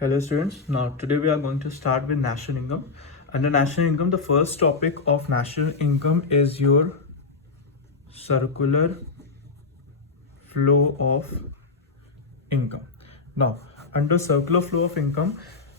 Hello students, now today we are going to start with national income. Under national income, the first topic of national income is your circular flow of income. Now, under circular flow of income,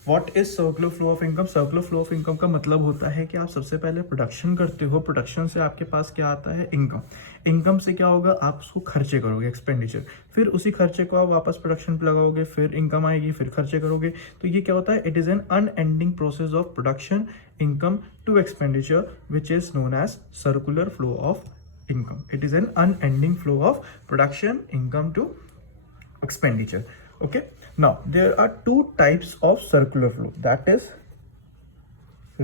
what is circular flow of income? Circular flow of income का मतलब होता है कि आप सबसे पहले production करते हो, प्रोडक्शन से आपके पास क्या आता है? इनकम। इनकम से क्या होगा? आप उसको खर्चे करोगे, एक्सपेंडिचर, फिर उसी खर्चे को आप वापस प्रोडक्शन पे लगाओगे, फिर इनकम आएगी, फिर खर्चे करोगे। तो ये क्या होता है? It is an unending process of production, income to expenditure, which is known as circular flow of income. It is an unending flow of production, income to expenditure. Okay, now there are two types of circular flow, that is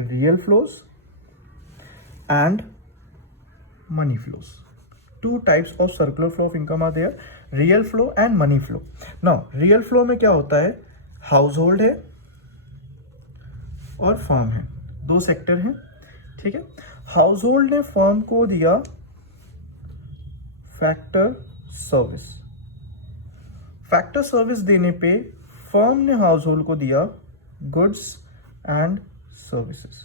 real flows and money flows. Two types of circular flow of income are there, real flow and money flow. Now real flow में क्या होता है? House hold है और firm है, दो sector हैं, ठीक है। हाउस होल्ड ने फर्म को दिया फैक्टर सर्विस, फैक्टर सर्विस देने पे फर्म ने हाउस होल्ड को दिया गुड्स एंड सर्विसेज।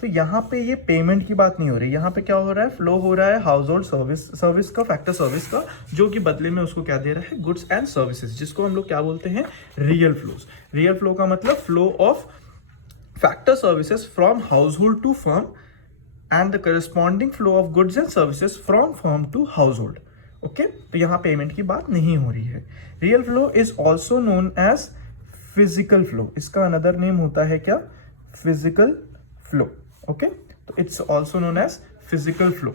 तो यहाँ पे ये पेमेंट की बात नहीं हो रही, यहाँ पे क्या हो रहा है? फ्लो हो रहा है हाउस होल्ड सर्विस का, फैक्टर सर्विस का, जो कि बदले में उसको क्या दे रहा है? गुड्स एंड सर्विसेज, जिसको हम लोग क्या बोलते हैं? Real flows. रियल फ्लो का मतलब flow of factor services from household to firm and the corresponding flow of goods and services from firm to household. Okay, तो यहाँ पेमेंट की बात नहीं हो रही है। Real flow is also known as physical flow, इसका another name होता है क्या? Physical flow. ओके, तो it's also known as physical flow.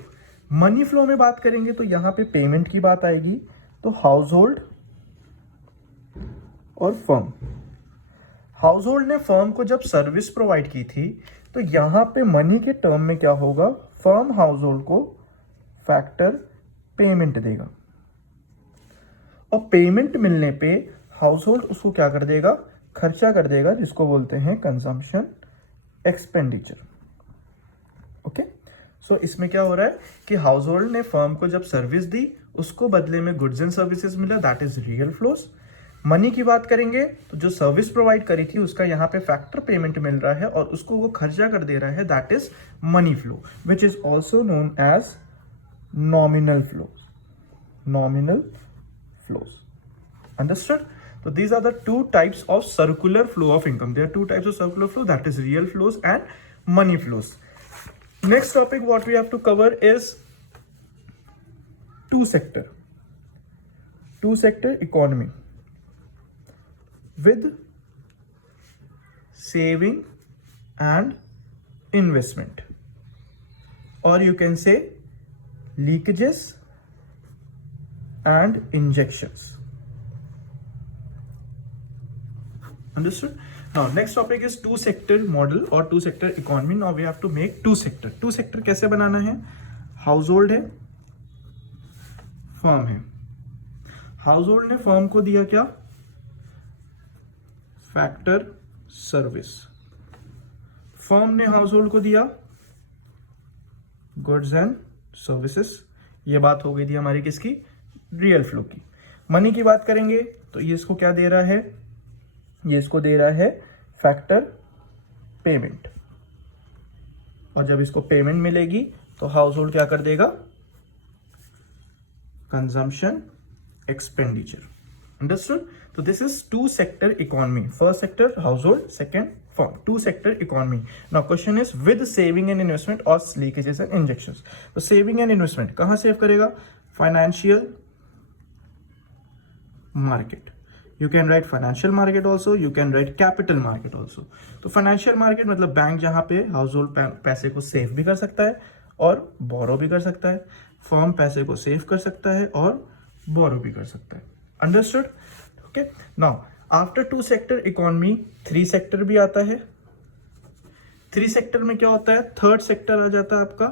Money flow में बात करेंगे तो यहाँ पे पेमेंट की बात आएगी, तो हाउस होल्ड और फर्म, हाउस होल्ड ने फर्म को जब सर्विस प्रोवाइड की थी, तो यहां पे मनी के टर्म में क्या होगा? फर्म हाउस होल्ड को फैक्टर पेमेंट देगा, और पेमेंट मिलने पे हाउस होल्ड उसको क्या कर देगा? खर्चा कर देगा, जिसको बोलते हैं कंजम्पशन एक्सपेंडिचर। ओके, सो इसमें क्या हो रहा है कि हाउस होल्ड ने फर्म को जब सर्विस दी, उसको बदले में गुड्स एंड सर्विसेज मिला, that is real flows. Money की बात करेंगे तो जो सर्विस प्रोवाइड करी थी उसका यहाँ पे फैक्टर पेमेंट मिल रहा है और उसको वो खर्चा कर दे रहा है, that is money flow, which is also known as nominal flow, nominal flows. Understood? तो these are the two types of circular flow of income. There are two types of circular flow, that is real flows and money flows. Next topic what we have to cover is two sector economy with saving and investment, or you can say leakages and injections. Understood? Now next topic is two sector model or two sector economy. Now we have to make two sector कैसे बनाना है? House hold है, firm है। House hold ने firm को दिया क्या? Factor service. Firm ने house hold को दिया गुड्स एंड सर्विसेज। ये बात हो गई थी हमारी किसकी? रियल फ्लो की। मनी की बात करेंगे तो ये इसको क्या दे रहा है? ये इसको दे रहा है फैक्टर पेमेंट, और जब इसको पेमेंट मिलेगी तो हाउस होल्ड क्या कर देगा? Consumption expenditure. Understood? So this is two sector economy. First sector household, second firm. Two sector economy. Now question is with saving and investment or leakages and injections. तो saving and investment कहाँ save करेगा? Financial market. You can write financial market also. You can write capital market also. तो financial market मतलब bank जहाँ पे household पैसे को save भी कर सकता है और borrow भी कर सकता है. firm पैसे को save कर सकता है और borrow भी कर सकता है. Understood? Okay, now after two sector economy three sector भी आता है। थ्री सेक्टर में क्या होता है? थर्ड सेक्टर आ जाता है आपका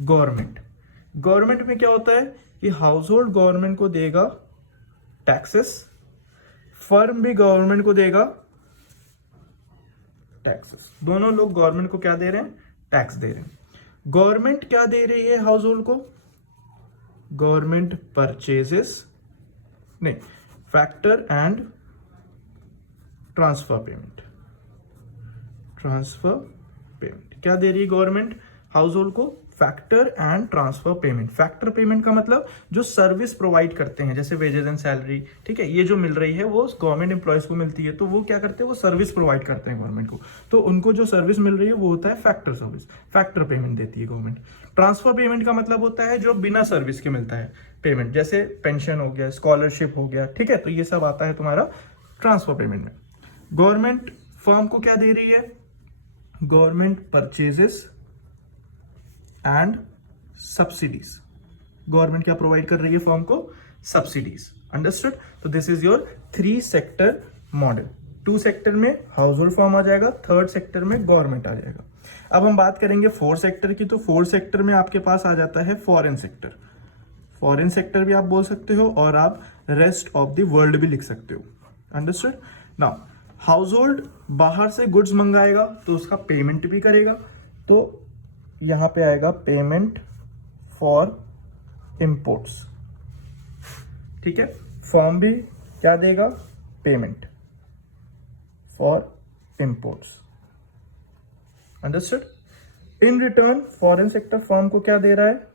गवर्नमेंट। गवर्नमेंट में क्या होता है कि हाउस होल्ड गवर्नमेंट को देगा टैक्सेस, फर्म भी गवर्नमेंट को देगा टैक्सेस। दोनों लोग गवर्नमेंट को क्या दे रहे हैं? टैक्स दे रहे हैं। गवर्नमेंट क्या दे रही है हाउस होल्ड को? गवर्नमेंट परचेजेस, नहीं, factor and transfer payment, transfer payment क्या दे रही है गवर्नमेंट हाउस होल्ड को? Factor and transfer payment. Factor payment का मतलब जो सर्विस प्रोवाइड करते हैं, जैसे वेजेस एंड सैलरी, ठीक है, ये जो मिल रही है वो गवर्नमेंट एम्प्लॉयज को मिलती है, तो वो क्या करते हैं, वो सर्विस प्रोवाइड करते हैं गवर्नमेंट को, तो उनको जो सर्विस मिल रही है वो होता है फैक्टर सर्विस, फैक्टर पेमेंट देती है गवर्नमेंट। ट्रांसफर पेमेंट का मतलब होता है जो बिना सर्विस के मिलता है पेमेंट, जैसे पेंशन हो गया, स्कॉलरशिप हो गया, ठीक है, तो ये सब आता है तुम्हारा ट्रांसफर पेमेंट में। गवर्नमेंट फर्म को क्या दे रही है? Government purchases and subsidies. Government क्या प्रोवाइड कर रही है फर्म को? सब्सिडीज। अंडरस्टूड? तो this is your 3 sector model. 2 sector में हाउस होल्ड फर्म आ जाएगा, 3rd सेक्टर में गवर्नमेंट आ जाएगा। अब हम बात करेंगे 4 सेक्टर की, तो 4 सेक्टर में आपके पास आ जाता है फॉरेन सेक्टर। फॉरेन सेक्टर भी आप बोल सकते हो और आप रेस्ट ऑफ द वर्ल्ड भी लिख सकते हो। अंडरस्टूड? नाउ हाउस होल्ड बाहर से गुड्स मंगाएगा तो उसका पेमेंट भी करेगा, तो यहां पे आएगा पेमेंट फॉर इंपोर्ट्स। ठीक है, फॉर्म भी क्या देगा? Payment for imports. Understood? In return foreign sector firm को क्या दे रहा है?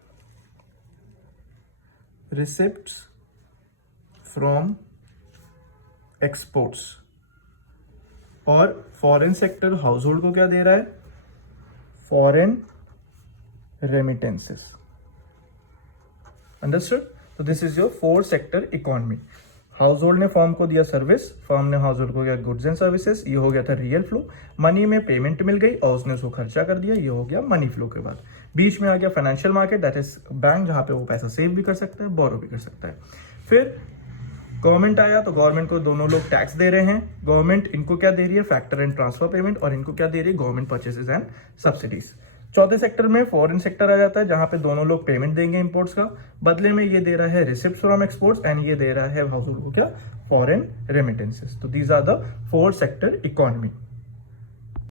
Receipts from exports. और फॉरेन सेक्टर हाउस होल्ड को क्या दे रहा है? Foreign remittances. अंडरस्टूड? तो this is your 4 sector economy. House hold ने फर्म को दिया सर्विस, फर्म ने हाउस होल्ड को दिया गुड्स एंड सर्विसेज, ये हो गया था रियल फ्लो। मनी में पेमेंट मिल गई और उसने उसको खर्चा कर दिया, ये हो गया मनी फ्लो के बाद। बीच में आ गया financial market, that is bank, जहां पे वो पैसा सेव भी कर सकता है, बोरो भी कर सकता है। फिर गवर्नमेंट आया, तो गवर्नमेंट को दोनों लोग टैक्स दे रहे हैं। गवर्नमेंट इनको क्या दे रही है? Factor and transfer payment. और इनको क्या दे रही है? Government purchases and subsidies. 4th sector में फॉरेन सेक्टर आ जाता है, जहां पे दोनों लोग पेमेंट देंगे इंपोर्ट्स का, बदले में ये दे रहा है रिसिप्ट फ्रॉम एक्सपोर्ट्स एंड ये दे रहा है हाउस होल्ड को क्या? Foreign remittances. तो these are the 4 sector economy.